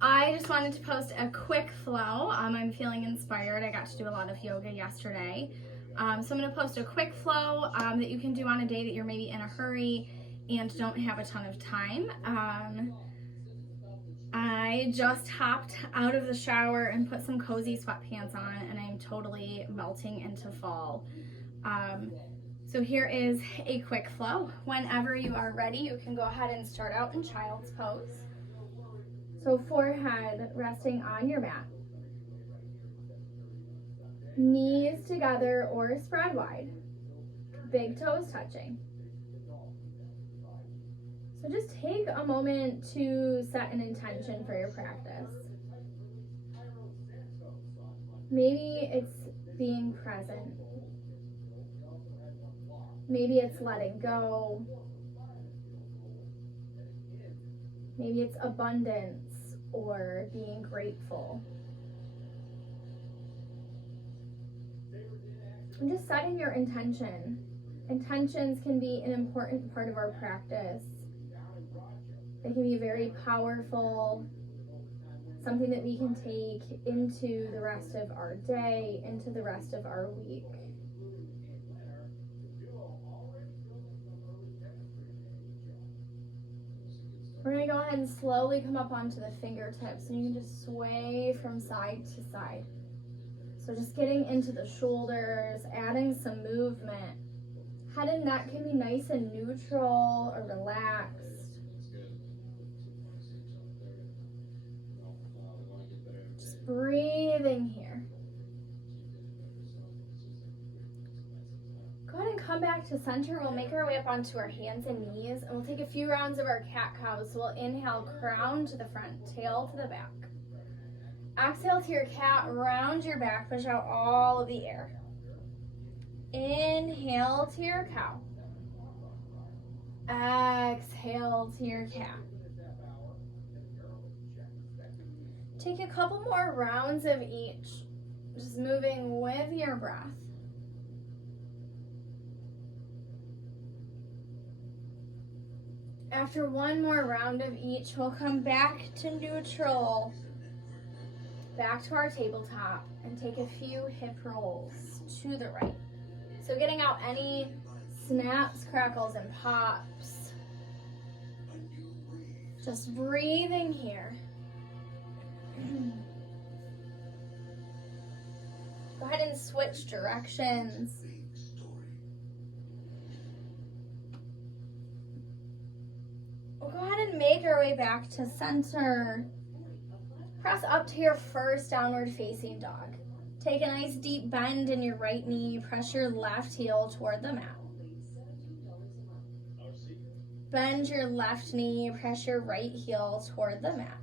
I just wanted to post a quick flow. I'm feeling inspired. I got to do a lot of yoga yesterday. So I'm going to post a quick flow that you can do on a day that you're maybe in a hurry and don't have a ton of time. I just hopped out of the shower and put some cozy sweatpants on, and I'm totally melting into fall. So here is a quick flow. Whenever you are ready, you can go ahead and start out in child's pose. So forehead resting on your mat. Knees together or spread wide. Big toes touching. So just take a moment to set an intention for your practice. Maybe it's being present. Maybe it's letting go. Maybe it's abundance or being grateful. And just setting your intention. Intentions can be an important part of our practice. They can be very powerful, something that we can take into the rest of our day, into the rest of our week. We're going to go ahead and slowly come up onto the fingertips, and you can just sway from side to side. So just getting into the shoulders, adding some movement. Head and neck can be nice and neutral or relaxed. Just breathing here. Go ahead and come back to center. We'll make our way up onto our hands and knees, and we'll take a few rounds of our cat-cows. So we'll inhale, crown to the front, tail to the back. Exhale to your cat, round your back, push out all of the air. Inhale to your cow. Exhale to your cat. Take a couple more rounds of each, just moving with your breath. After one more round of each, we'll come back to neutral, back to our tabletop, and take a few hip rolls to the right. So getting out any snaps, crackles, and pops. Just breathing here. Go ahead and switch directions. We'll go ahead and make our way back to center. Press up to your first downward facing dog. Take a nice deep bend in your right knee. Press your left heel toward the mat. Bend your left knee. Press your right heel toward the mat.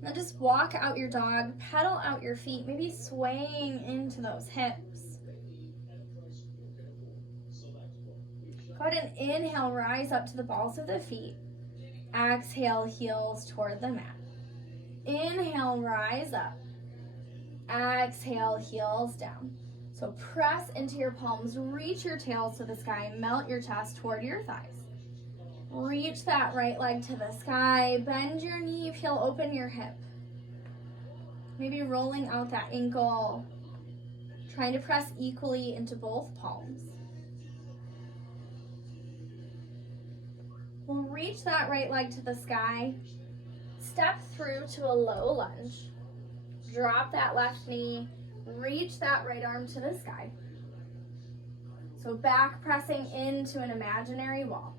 Now just walk out your dog. Pedal out your feet, maybe swaying into those hips. Go ahead and inhale, rise up to the balls of the feet. Exhale, heels toward the mat. Inhale, rise up. Exhale, heels down. So press into your palms, reach your tails to the sky, melt your chest toward your thighs. Reach that right leg to the sky, bend your knee, peel open your hip. Maybe rolling out that ankle, trying to press equally into both palms. We'll reach that right leg to the sky, step through to a low lunge. Drop that left knee, reach that right arm to the sky. So back pressing into an imaginary wall.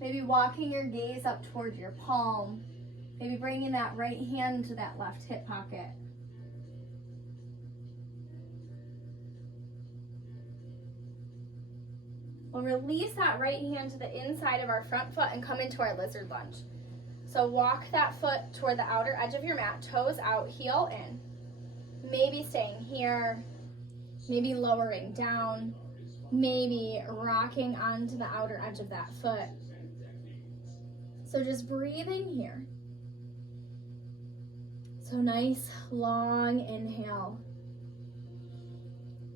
Maybe walking your gaze up toward your palm. Maybe bringing that right hand to that left hip pocket. We'll release that right hand to the inside of our front foot and come into our lizard lunge. So walk that foot toward the outer edge of your mat, toes out, heel in. Maybe staying here, maybe lowering down, maybe rocking onto the outer edge of that foot. So just breathing here. So nice long inhale.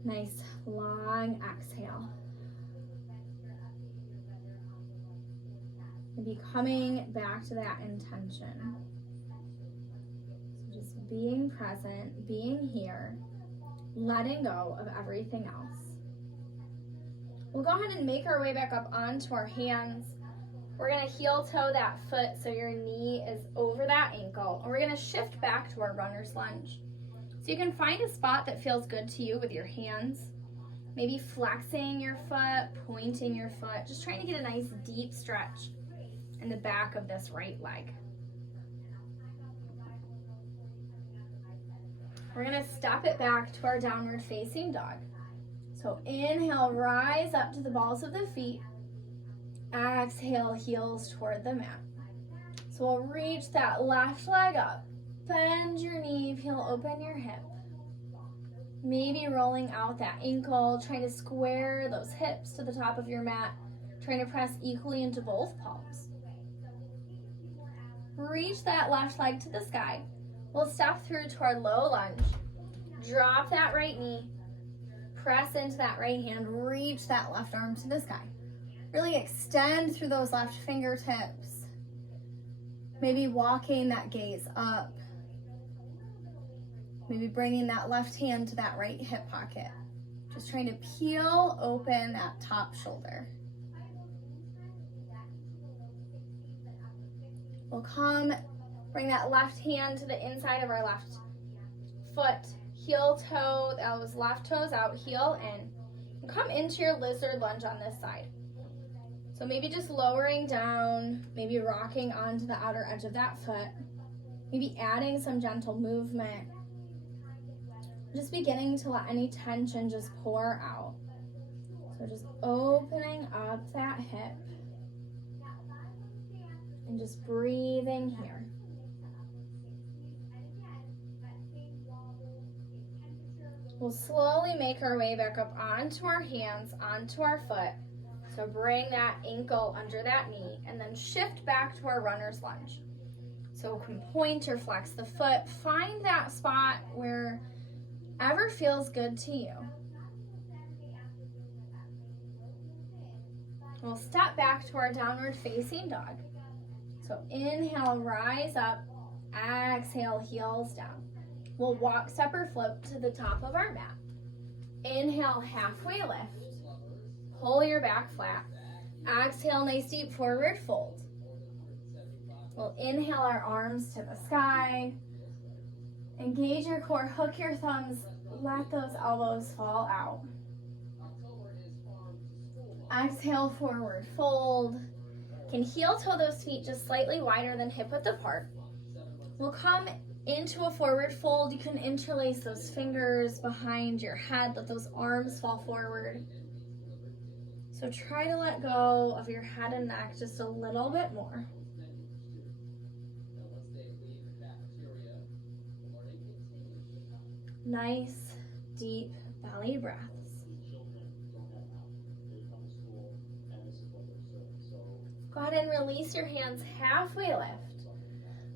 Nice long exhale. Maybe coming back to that intention. So just being present, being here, letting go of everything else. We'll go ahead and make our way back up onto our hands. We're gonna heel toe that foot so your knee is over that ankle. And we're gonna shift back to our runner's lunge. So you can find a spot that feels good to you with your hands. Maybe flexing your foot, pointing your foot, just trying to get a nice deep stretch in the back of this right leg. We're gonna step it back to our downward facing dog. So inhale, rise up to the balls of the feet. Exhale, heels toward the mat. So we'll reach that left leg up. Bend your knee, peel open your hip. Maybe rolling out that ankle, trying to square those hips to the top of your mat, trying to press equally into both palms. Reach that left leg to the sky. We'll step through to our low lunge. Drop that right knee. Press into that right hand. Reach that left arm to the sky. Really extend through those left fingertips. Maybe walking that gaze up. Maybe bringing that left hand to that right hip pocket. Just trying to peel open that top shoulder. We'll come, bring that left hand to the inside of our left foot. Heel toe, those left toes out, heel in. And come into your lizard lunge on this side. So maybe just lowering down, maybe rocking onto the outer edge of that foot. Maybe adding some gentle movement. Just beginning to let any tension just pour out. So just opening up that hip. And just breathing here. We'll slowly make our way back up onto our hands, onto our foot. So bring that ankle under that knee and then shift back to our runner's lunge. So we can point or flex the foot. Find that spot wherever feels good to you. We'll step back to our downward facing dog. So inhale, rise up. Exhale, heels down. We'll walk, step, or float to the top of our mat. Inhale, halfway lift. Pull your back flat. Exhale, nice deep forward fold. We'll inhale our arms to the sky. Engage your core, hook your thumbs, let those elbows fall out. Exhale, forward fold. Can heel toe those feet just slightly wider than hip width apart. We'll come into a forward fold. You can interlace those fingers behind your head, let those arms fall forward. So try to let go of your head and neck just a little bit more. Nice, deep belly breaths. Go ahead and release your hands, halfway lift.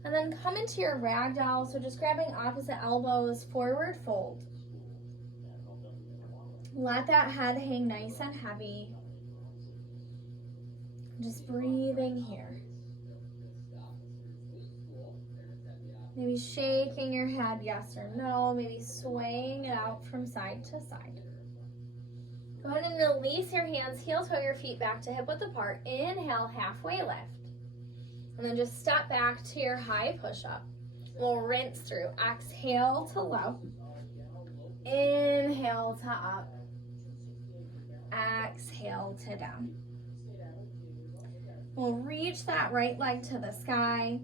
And then come into your ragdoll, so just grabbing opposite elbows, forward fold. Let that head hang nice and heavy. Just breathing here. Maybe shaking your head yes or no, maybe swaying it out from side to side. Go ahead and release your hands, heel toe your feet back to hip width apart. Inhale, halfway lift. And then just step back to your high push-up. We'll rinse through. Exhale to low. Inhale to up. Exhale to down. We'll reach that right leg to the sky.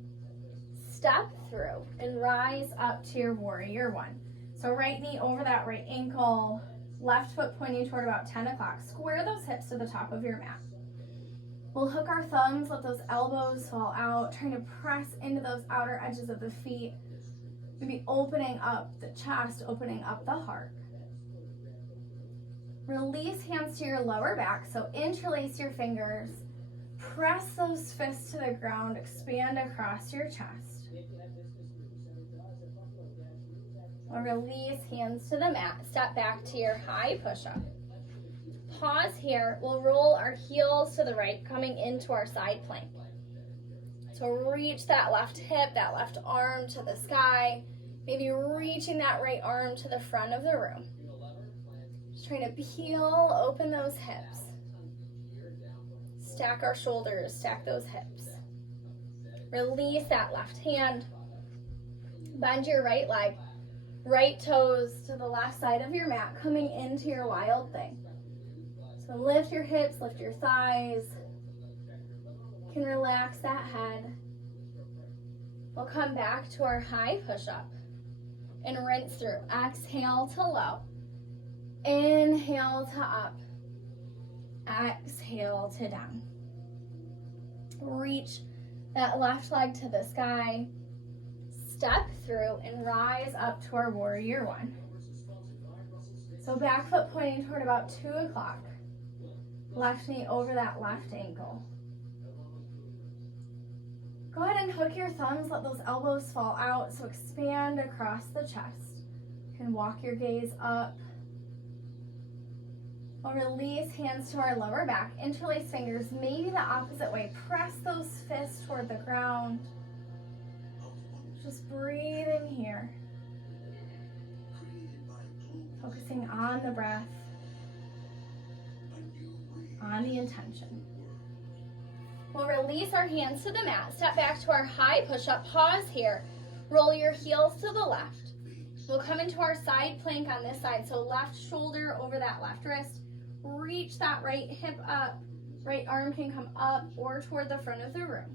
Step through and rise up to your warrior one. So right knee over that right ankle. Left foot pointing toward about 10 o'clock. Square those hips to the top of your mat. We'll hook our thumbs, let those elbows fall out, trying to press into those outer edges of the feet. Maybe opening up the chest, opening up the heart. Release hands to your lower back, so interlace your fingers. Press those fists to the ground, expand across your chest. We'll release hands to the mat, step back to your high push-up. Pause here. We'll roll our heels to the right, coming into our side plank. So reach that left hip, that left arm to the sky. Maybe reaching that right arm to the front of the room. Just trying to peel open those hips. Stack our shoulders, stack those hips. Release that left hand. Bend your right leg. Right toes to the left side of your mat, coming into your wild thing. So lift your hips, lift your thighs. You can relax that head. We'll come back to our high push-up and rinse through. Exhale to low. Inhale to up. Exhale to down. Reach that left leg to the sky. Step through and rise up to our warrior one. So back foot pointing toward about 2 o'clock. Left knee over that left ankle. Go ahead and hook your thumbs, let those elbows fall out, so expand across the chest. You can walk your gaze up. We'll release hands to our lower back, interlace fingers, maybe the opposite way. Press those fists toward the ground. Just breathing here. Focusing on the breath, on the intention. We'll release our hands to the mat, step back to our high push-up, pause here, roll your heels to the left. We'll come into our side plank on this side, so left shoulder over that left wrist, reach that right hip up, right arm can come up or toward the front of the room.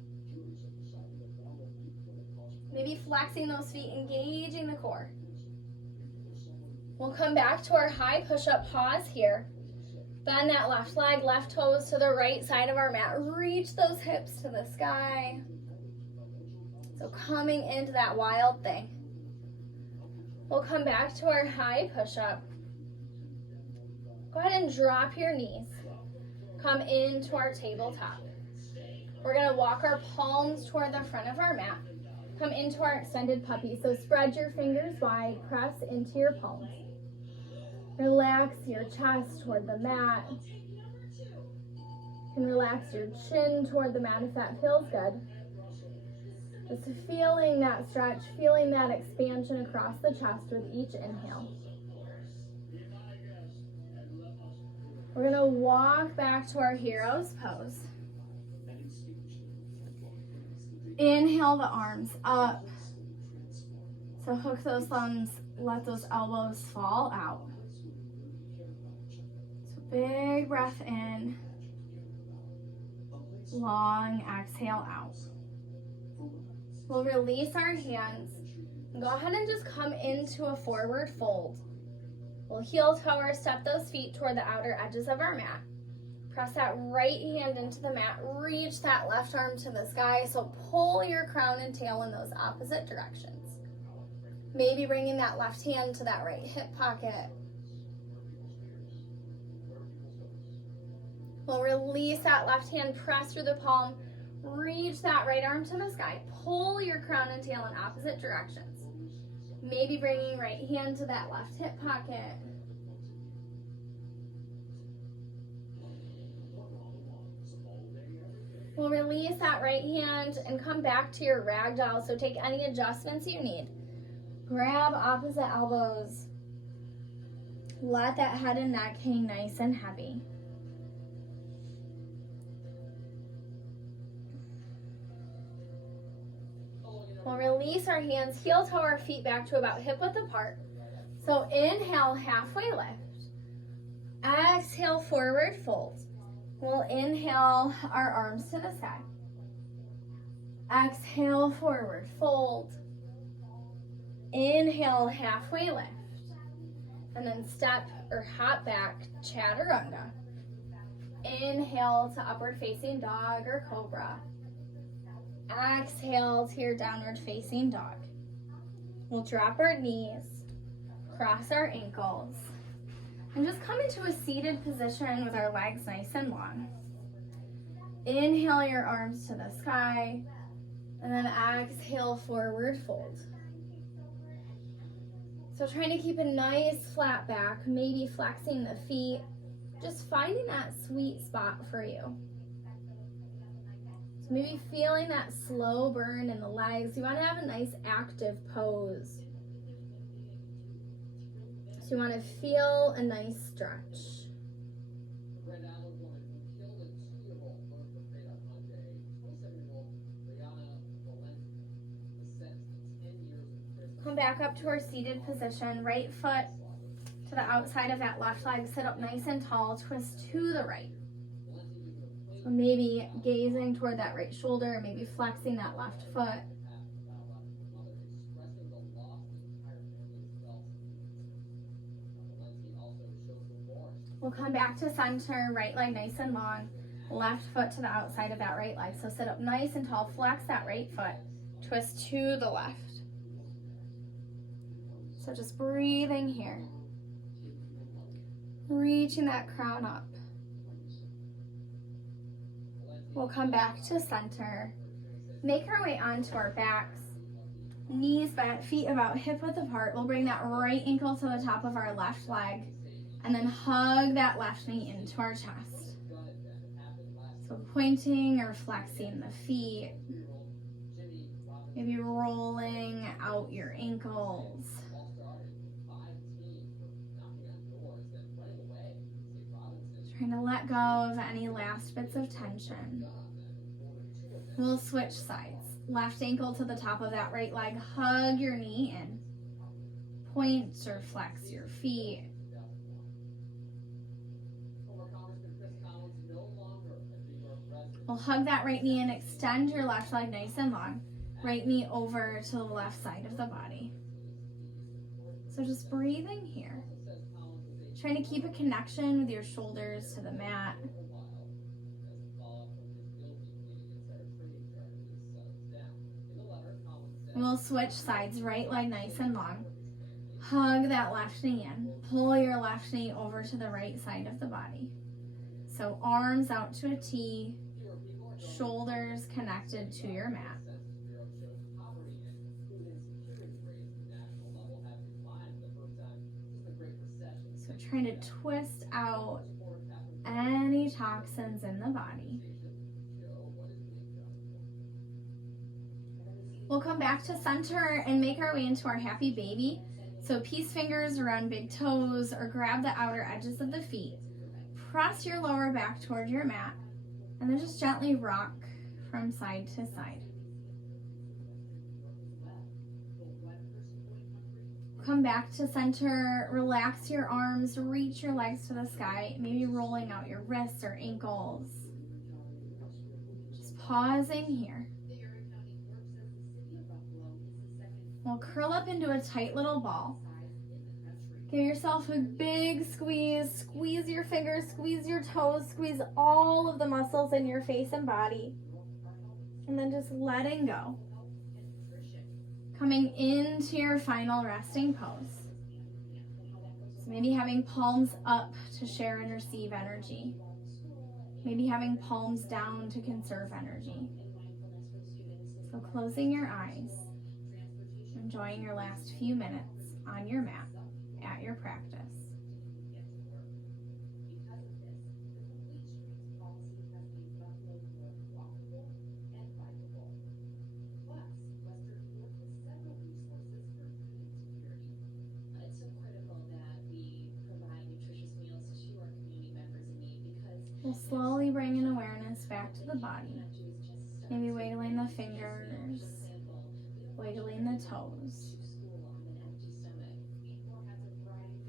Maybe flexing those feet, engaging the core. We'll come back to our high push-up, pause here. Bend that left leg, left toes to the right side of our mat. Reach those hips to the sky. So coming into that wild thing. We'll come back to our high push-up. Go ahead and drop your knees. Come into our tabletop. We're gonna walk our palms toward the front of our mat. Come into our extended puppy. So spread your fingers wide, press into your palms. Relax your chest toward the mat. You can relax your chin toward the mat if that feels good. Just feeling that stretch, feeling that expansion across the chest with each inhale. We're gonna walk back to our hero's pose. Inhale the arms up. So hook those thumbs, let those elbows fall out. So big breath in, long exhale out. We'll release our hands and go ahead and just come into a forward fold. We'll heel toe or step those feet toward the outer edges of our mat. Press that right hand into the mat, reach that left arm to the sky, so pull your crown and tail in those opposite directions. Maybe bringing that left hand to that right hip pocket. We'll release that left hand, press through the palm, reach that right arm to the sky, pull your crown and tail in opposite directions. Maybe bringing right hand to that left hip pocket. We'll release that right hand and come back to your ragdoll, so take any adjustments you need. Grab opposite elbows. Let that head and neck hang nice and heavy. We'll release our hands, heel toe our feet back to about hip width apart. So inhale, halfway lift. Exhale, forward fold. We'll inhale our arms to the sky. Exhale, forward fold. Inhale, halfway lift. And then step or hop back, chaturanga. Inhale to upward facing dog or cobra. Exhale to your downward facing dog. We'll drop our knees, cross our ankles, and just come into a seated position with our legs nice and long. Inhale your arms to the sky, and then exhale, forward fold. So trying to keep a nice flat back, maybe flexing the feet, just finding that sweet spot for you. So maybe feeling that slow burn in the legs. You want to have a nice active pose. So you want to feel a nice stretch. Come back up to our seated position. Right foot to the outside of that left leg. Sit up nice and tall. Twist to the right. So maybe gazing toward that right shoulder, maybe flexing that left foot. We'll come back to center, right leg nice and long. Left foot to the outside of that right leg. So sit up nice and tall. Flex that right foot. Twist to the left. So just breathing here. Reaching that crown up. We'll come back to center. Make our way onto our backs. Knees bent, feet about hip width apart. We'll bring that right ankle to the top of our left leg. And then hug that left knee into our chest. So pointing or flexing the feet. Maybe rolling out your ankles. Trying to let go of any last bits of tension. We'll switch sides. Left ankle to the top of that right leg. Hug your knee in. Point or flex your feet. We'll hug that right knee and extend your left leg nice and long. Right knee over to the left side of the body. So just breathing here. Trying to keep a connection with your shoulders to the mat. We'll switch sides, right leg nice and long. Hug that left knee in. Pull your left knee over to the right side of the body. So arms out to a T, shoulders connected to your mat. So trying to twist out any toxins in the body. We'll come back to center and make our way into our happy baby. So peace fingers around big toes or grab the outer edges of the feet. Press your lower back toward your mat and then just gently rock from side to side. Come back to center, relax your arms, reach your legs to the sky, maybe rolling out your wrists or ankles. Just pausing here. We'll curl up into a tight little ball. Give yourself a big squeeze. Squeeze your fingers, squeeze your toes, squeeze all of the muscles in your face and body. And then just letting go. Coming into your final resting pose. So maybe having palms up to share and receive energy. Maybe having palms down to conserve energy. So closing your eyes. Enjoying your last few minutes on your mat at your practice. We'll slowly bring an awareness back to the body. Maybe wiggling the fingers, wiggling the toes.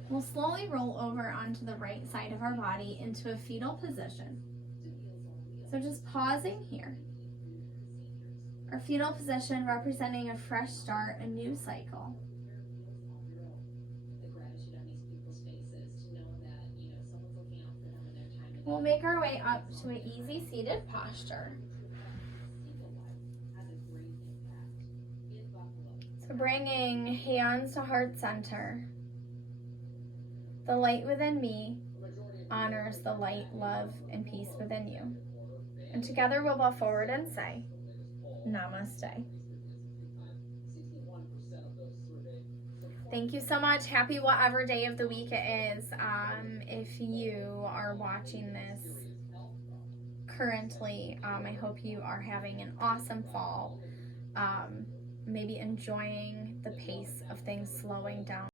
We'll slowly roll over onto the right side of our body into a fetal position. So just pausing here. Our fetal position representing a fresh start, a new cycle. We'll make our way up to an easy seated posture. So bringing hands to heart center. The light within me honors the light, love, and peace within you. And together we'll bow forward and say, Namaste. Thank you so much. Happy whatever day of the week it is. If you are watching this currently. I hope you are having an awesome fall. Maybe enjoying the pace of things slowing down.